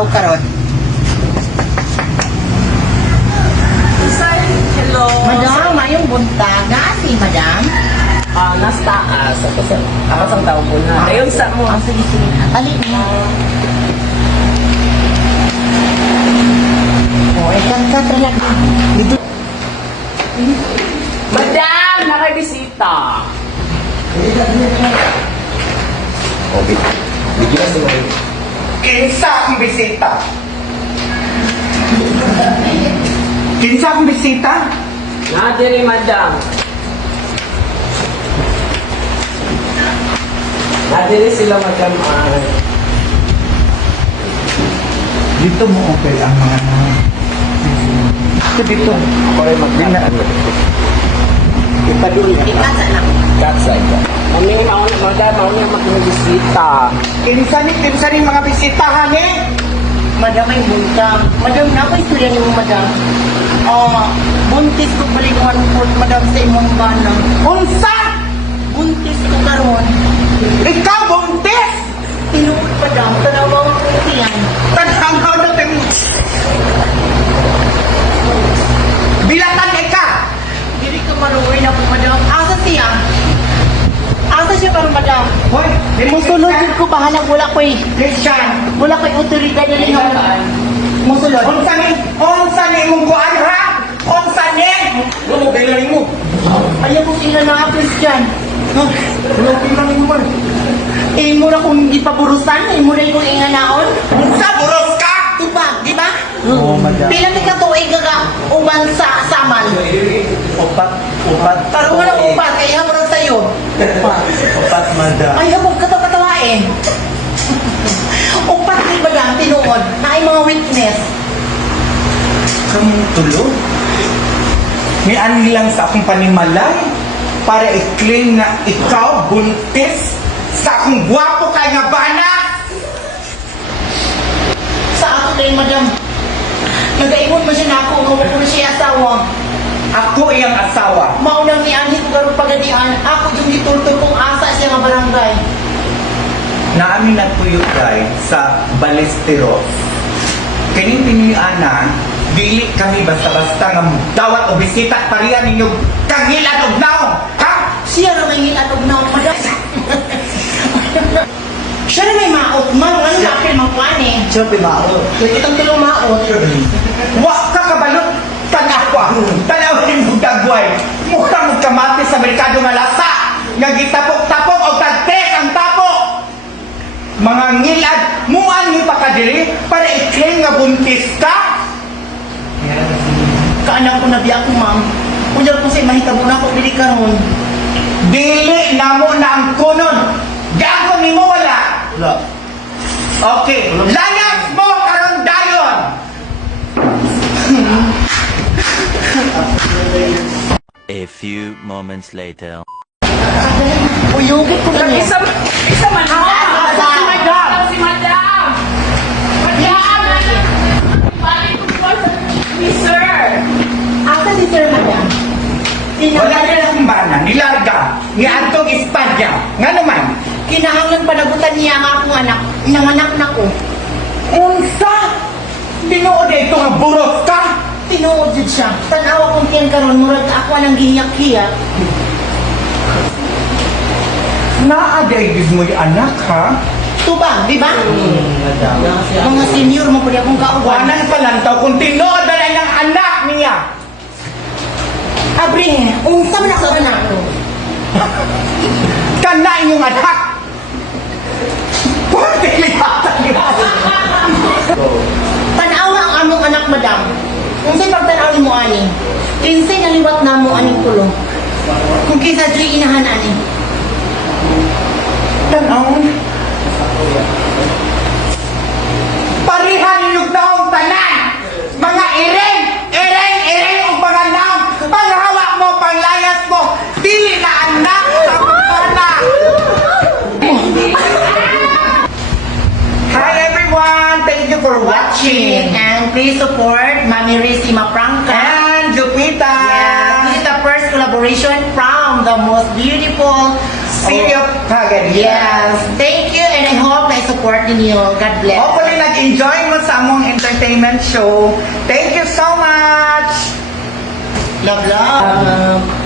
ikaw karon. Hello. Madam, mayong buntaga si madam. Nasa taas. Ako sa tao po na. Ayun sa mo. Sige, sige. Ali mo. Oh, ikan ka talaga. Dito. Madam, nakabisita. Okay. Bigyan sa mga Kinsa akong bisita? Kinsa akong bisita? Nadiri, madam. Nadiri sila, madam. Dito mo okay ang mga dito. ako rin magdinaan. Ipaduli. Ikasa lang. Katsay ka. Mamingin ako na, madam. Ako na makabisita. Kinsa ni mga bisitahan eh? Madam ay buntang. Madam, na ako istorya niyo madam. Buntis ko baliguan po madam sa imong bana. Unsa? Buntis ko karon. Ikaw buntis? Tinuod madam, tanawang kuntiyan. Tanaw na tayo. Bilatan ka! Dili ka maluoy na po madam. Asa siya? Asa siya karon madam? Hoy, Musulod yun ko bahalag wala ko'y Christian! wala ko'y otoridad na rin yung musulod. Unsa ni imong kuan ha? Unsa ni? Ano kailan mo? Ayaw ko sila na Christian. Ano kailan mo man? Mura kong ipaburusan, mura kong inganaon. Unsa buros ka? Tupag, di ba? Oo, madam. Pila mi ka tuig nga uban sa saman. Upat. Karon wala upat kaya mura sayo. Upat, madam. Ay, habog katawa-tawain. Upat ni bagang tinuod na ay mga witness. Kamong tulog? Ni ani lang sa akong panimalay para i-claim na ikaw buntis sa akong gwapo kay nga bana. Sa ato kay madam. Nagaingon mo siya na ako, nga wala ko siya asawa. Ako iyang asawa. Maunang ni Anhit ko karon pagadian, ako yung gitultol kong asa siya nga barangay. Naamin na tuyo guys sa Balesteros. Kaning tiniana, dili kami basta-basta nga dawat o bisita pariya ninyo kangilan og naong. Ha? Siya na may ngilatog na madam. Siya na may maot, man, ano lapil mangkuan eh. Siyempre, maot. Itong tulong maot. Wa ka kabalot tanakwa. Tanawin mo dagway. Mukha mo kamati sa merkado nga lasa. Nga gitapok-tapok o tagtek ang tapok. Mga ngilad, muan niyo pa ka diri para i-claim nga buntis ka. Kaanak ko na biya ko ma'am. Kunyar ko sa mahitabo na ako dili karon. Dili na mo na ang kunon. Gago ni mo wala. Wala. Okay, layas mo karon dayon. A few moments later. Uyugit ko na niya. Isa man ako. Si madam. Si madam. Madam. Balik ko po ni sir. Ata si sir madam. Wala ka lang bana, nilarga. Ni Antong Espanya. Nga naman, Kinahanglan panagutan niya nga akong anak. Nanganak na ko. unsa? Tinuod ito nga buros ka? Tinuod jud siya. Tanawa kong kiyan karon murag ako nang gihiyak-hiyak. Naaday gid mo yung anak ha? Tuba, di ba? Madam. Mga senior mo pud akong kauban. Wanan pa lang taw kung tinuod na lang ang anak niya. Abre, unsa man ako anak ko? Kana inyong anak. Pwede lihatan niyo. Tanawa ang among anak madam. Unsay pagtan-aw mo ani? Kinsay naliwat na mo aning tulo. Kung kinsa diri inahan ani. Tanaw. Parihan niyo taong tanan. Mga ireng, ang mga naong. Panghawak mo, panglayas mo. Dili na anak sa pagkana. Hi everyone! Thank you for watching. And please support Mami Rizzy Mapranca. And Jupita! Yes, this is the first collaboration from the most beautiful City of Cagayan. Yes, thank you and I hope na support ninyo. God bless. Hopefully nag-enjoy mo sa sa among entertainment show. Thank you so much! Love, love.